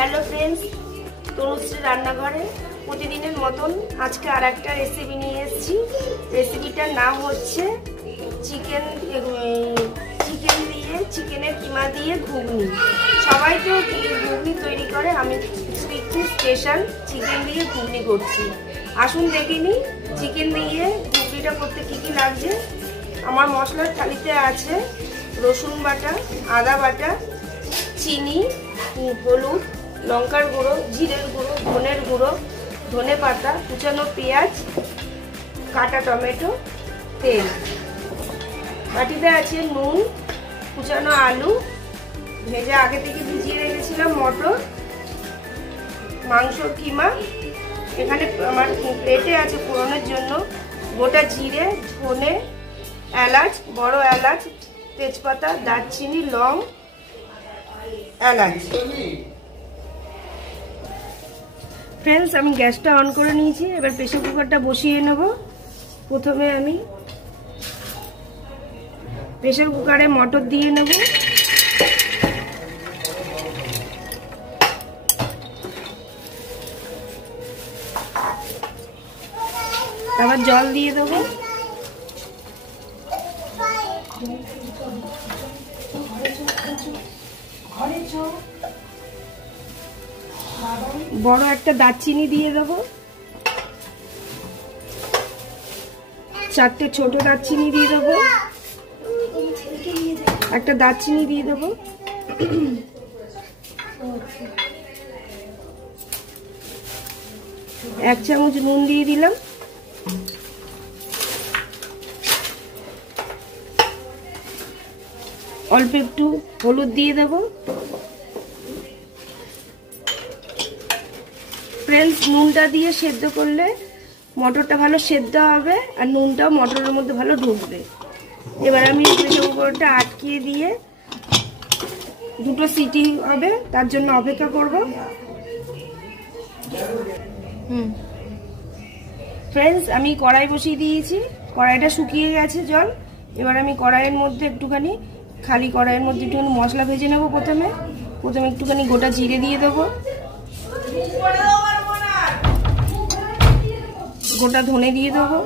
Hello friends, Tanushree रान्नाघरे प्रतिदिनेर मतन आज के और एक रेसिपि निये एसेछि। रेसिपिटार नाम होच्छे चिकेन दिए चिकेनेर किमा दिए घुगनी। सबाई तो घुगनी तैरी करे, आमि एकटु स्पेशल चिकेन दिए घुगनी करछि। आसुन देखे नि चिकेन दिए घुगनिटा करते कि लागछे। आमार मशलार थालिते आछे रसुन बाटा, आदा बाटा, चीनी, हलुद, लंकार गुड़ो, जिरेर गुड़ो, धनेर गुड़ो, धने पाता, कुचानो पेঁয়াজ, काटा टमेटो, तेल। बाटीते आछे नुन, कुचानो आलू, भेजा आगे थेके भिजिए रेखेछिलाम मटर, मांसर किमा। एखाने आमार प्लेटे आछे फोड़নের জন্য গোটা জিরে, ধনে, এলাচ, বড় এলাচ, তেজপাতা, দারচিনি, লং, এলাচ। फ्रेंड्स আমি গ্যাসটা অন করে নিয়েছি। এবার প্রেসার কুকারটা বসিয়ে নেব। প্রথমে আমি প্রেসার কুকারে মটর দিয়ে নেব। তারপর জল দিয়ে দেব। বড় একটা দারচিনি দিয়ে দেব, 4টে ছোট দারচিনি দিয়ে দেব, একটা দারচিনি দিয়ে দেব, 1 চামচ নুন দিয়ে দিলাম, অল্প একটু হলুদ দিয়ে দেব। फ्रेंड्स নুনটা দিয়ে সেদ্ধ করলে মটরটা ভালো সেদ্ধ হবে আর নুনটাও মটরের মধ্যে ভালো ঢুকবে। এবার আমি প্রেসার কুকারটা আটকিয়ে দিয়ে 2টো সিটি হবে তার জন্য অপেক্ষা করব। फ्रेंड्स আমি কড়াই বসিয়ে দিয়েছি, কড়াইটা শুকিয়ে গেছে জল। এবার আমি কড়াইয়ের মধ্যে একটুখানি খালি কড়াইয়ের মধ্যে একটুখানি মশলা ভেজে নেব। প্রথমে একটুখানি গোটা জিরে দিয়ে দেবো, গোটা ধনে দিয়ে দেবো,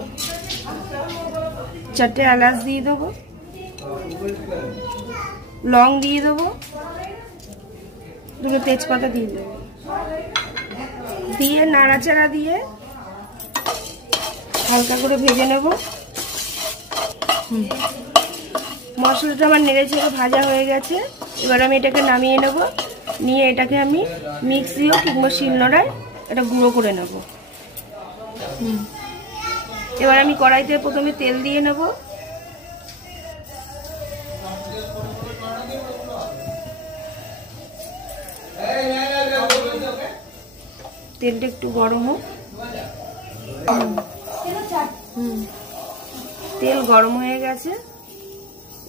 4টে এলাচ দিয়ে দেবো, লং দিয়ে দেবো, 2টো তেজপাতা দিয়ে দেবো, দিয়ে নাড়াচাড়া দিয়ে হালকা করে ভেজে নেব। মশলাটা আমার নেড়ে চেড়ে ভাজা হয়ে গেছে। এবার আমি এটাকে নামিয়ে নেব, নিয়ে এটাকে আমি মিক্সিও কিংবা শিলনোড়ায় এটা গুঁড়ো করে নেব। এবার আমি কড়াইতে প্রথমে তেল দিয়ে নেব। তেলটা একটু গরম হোক। তেল গরম হয়ে গেছে।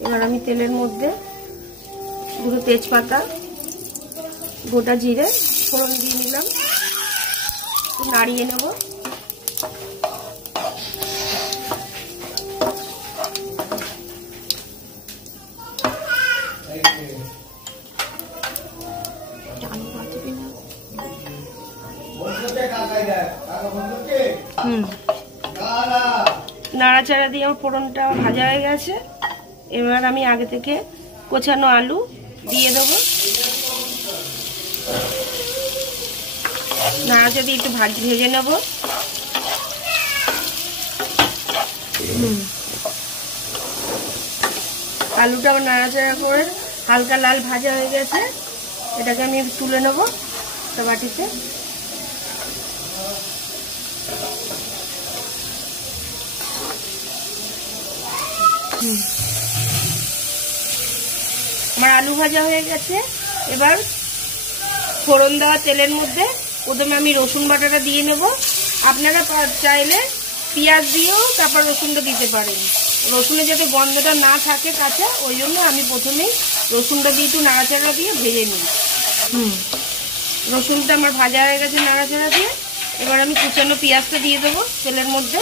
এবার আমি তেলের মধ্যে 2টো তেজপাতা, গোটা জিরে ফোড়ন দিয়ে নিলাম, নাড়িয়ে নেব। নাড়াচাড়া দিয়ে আমার ফোড়নটা ভাজা হয়ে গেছে। এবার আমি আগে থেকে কোচানো আলু দিয়ে দেবো, নাড়াচাড়া দিয়ে একটু ভেজে নেব। আলুটা আমার নাড়াচাড়া করে হালকা লাল ভাজা হয়ে গেছে। এটাকে আমি তুলে নেব একটা বাটিতে। আমার আলু ভাজা হয়ে গেছে। এবার ফোড়ন দেওয়া তেলের মধ্যে প্রথমে আমি রসুন বাটাটা দিয়ে নেব। আপনারা চাইলে পেঁয়াজ দিয়েও তারপর রসুনটা দিতে পারেন। রসুনে যাতে গন্ধটা না থাকে কাঁচা, ওই জন্য আমি প্রথমেই রসুনটা দিয়ে একটু নাড়াচাড়া দিয়ে ভেজে নিই। রসুনটা আমার ভাজা হয়ে গেছে নাড়াচাড়া দিয়ে। এবার আমি কুচানো পেঁয়াজটা দিয়ে দেবো তেলের মধ্যে।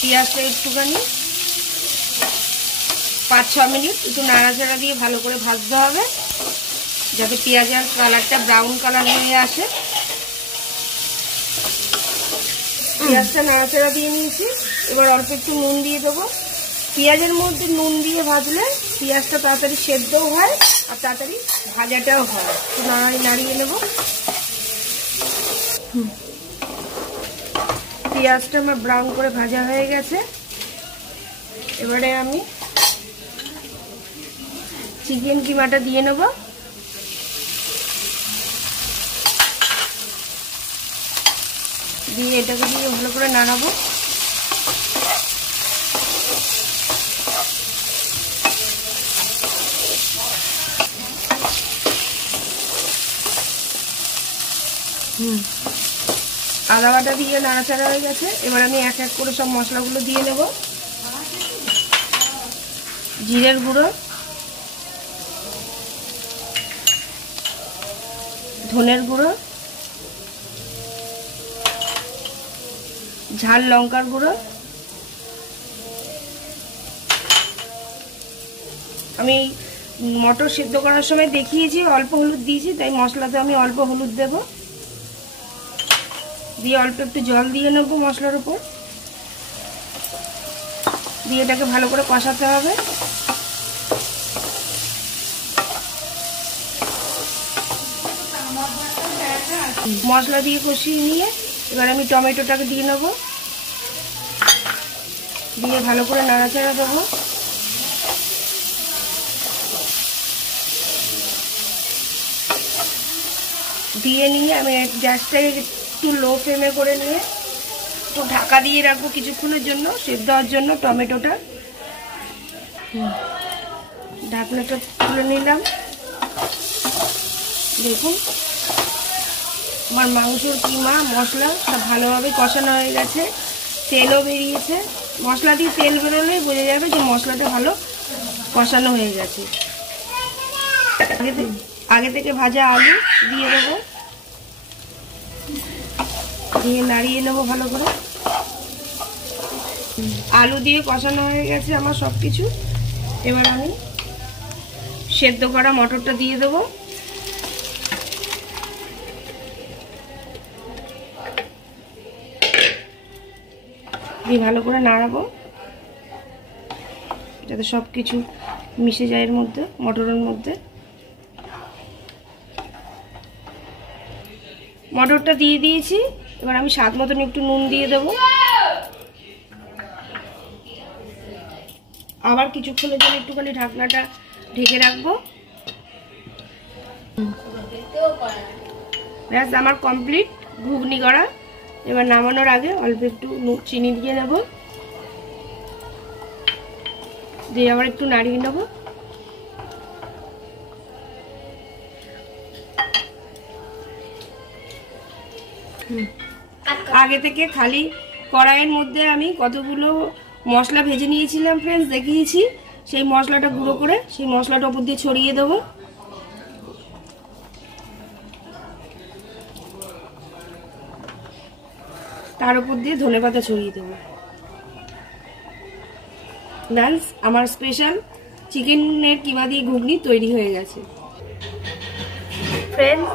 পেঁয়াজটা একটুখানি 5-6 মিনিট একটু নাড়াচাড়া দিয়ে ভালো করে ভাজতে হবে, যাতে পেঁয়াজের কালারটা ব্রাউন কালার হয়ে আসে। পেঁয়াজটা নাড়াচাড়া দিয়ে নিয়েছি, এবার অল্প একটু নুন দিয়ে দেবো। পেঁয়াজের মধ্যে নুন দিয়ে ভাজলে পেঁয়াজটা তাড়াতাড়ি সেদ্ধও হয় আর তাড়াতাড়ি ভাজাটাও হয়। একটু নাড়িয়ে নেব। পেঁয়াজটা আমার ব্রাউন করে ভাজা হয়ে গেছে। এবারে আমি চিকেন কিমাটা দিয়ে নেব। দিয়ে এটাকে দিয়ে ভালো করে নাড়াবো। আদা বাটা দিয়ে নাড়াচাড়া হয়ে গেছে। এবার আমি এক এক করে সব মশলাগুলো দিয়ে নেব। জিরের গুঁড়ো, ধনের গুঁড়ো, ঝাল লঙ্কার গুঁড়ো। আমি মটর সিদ্ধ করার সময় দেখিয়েছি অল্প হলুদ দিয়েছি, তাই মশলাতে আমি অল্প হলুদ দেব। দিয়ে অল্প একটু জল দিয়ে নেব মশলার উপর, দিয়ে এটাকে ভালো করে কষাতে হবে। মশলা দিয়ে কষিয়ে নিয়ে এবার আমি টমেটোটাকে দিয়ে নেব, দিয়ে ভালো করে নাড়াচাড়া দেবো। দিয়ে নিয়ে আমি গ্যাসটাকে একটু লো ফ্লেমে করে নিয়ে একটু ঢাকা দিয়ে রাখবো কিছুক্ষণের জন্য সেদ্ধ হওয়ার জন্য টমেটোটা। ঢাকনাটা তুলে নিলাম। দেখুন আমার মাংসর কিমা মশলা সব ভালোভাবে কষানো হয়ে গেছে, তেলও বেরিয়েছে। মশলা দিয়ে তেল বেরোলেই বোঝা যাবে যে মশলাটা ভালো কষানো হয়ে গেছে। আগে থেকে ভাজা আলু দিয়ে দেবো, দিয়ে নাড়িয়ে নেবো ভালো করে। আলু দিয়ে কষানো হয়ে গেছে আমার সব কিছু। এবার আমি সেদ্ধ করা মটরটা দিয়ে দেবো। দিয়ে ভালো করে নাড়াবো যাতে সব কিছু মিশে যায় এর মধ্যে, মটরের মধ্যে। মটরটা দিয়ে দিয়েছি। এবার আমি স্বাদ মতন একটু নুন দিয়ে দেবো। আবার কিছুক্ষণের জন্য একটুখানি ঢাকনাটা ঢেকে রাখবো। ব্যাস আমার কমপ্লিট ঘুগনি করা। এবার নামানোর আগে অল্প একটু চিনি দিয়ে নেব, দিয়ে আবার একটু নাড়িয়ে নেব। আগে থেকে খালি কড়াইয়ের মধ্যে আমি কতগুলো মশলা ভেজে নিয়েছিলাম ফ্রেন্ডস, দেখিয়েছি। সেই মশলাটা গুঁড়ো করে সেই মশলাটা উপর দিয়ে ছড়িয়ে দেবো। তার উপর দিয়ে ধনেপাতা ছড়িয়ে দেবো। ডান্স আমার স্পেশাল চিকেনের কিমা দিয়ে ঘুগনি তৈরি হয়ে গেছে। ফ্রেন্ডস,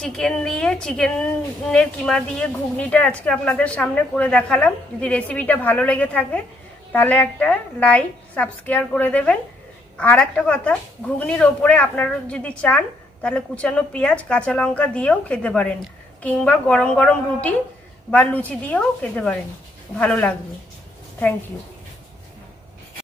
চিকেনের কিমা দিয়ে ঘুগনিটা আজকে আপনাদের সামনে করে দেখালাম। যদি রেসিপিটা ভালো লেগে থাকে তাহলে একটা লাইক সাবস্ক্রাইব করে দেবেন। আর একটা কথা, ঘুগনির ওপরে আপনারা যদি চান তাহলে কুচানো পেঁয়াজ কাঁচা লঙ্কা দিয়েও খেতে পারেন, কিংবা গরম গরম রুটি বা লুচি দিয়েও খেতে পারেন, ভালো লাগবে। Thank you.